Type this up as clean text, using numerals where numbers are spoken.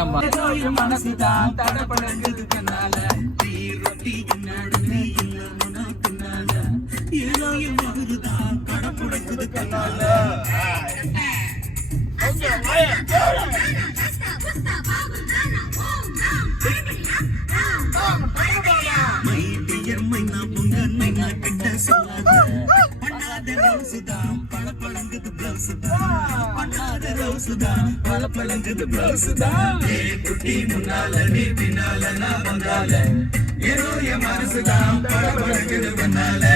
மனசுதான் தடப்படங்குது கண்ணால நீ ரொட்டி நடுவே இல்ல முன்னால ஏதோ என் மகுதுதான் கடப்புடங்குது கண்ணால மைனா பொங்க மைனா கிட்ட சொல்லாத பண்ணாத ரோசுதான் பழப்பழங்குது பிளவுசுதான் பண்ணாத ரோசுதான் பழப்பழங்குது பிளவுசுதான் குட்டி முன்னால நீ பின்னால நான் வந்தால ஏதோ என் மனசுதான் பழப்பழங்குது பண்ணால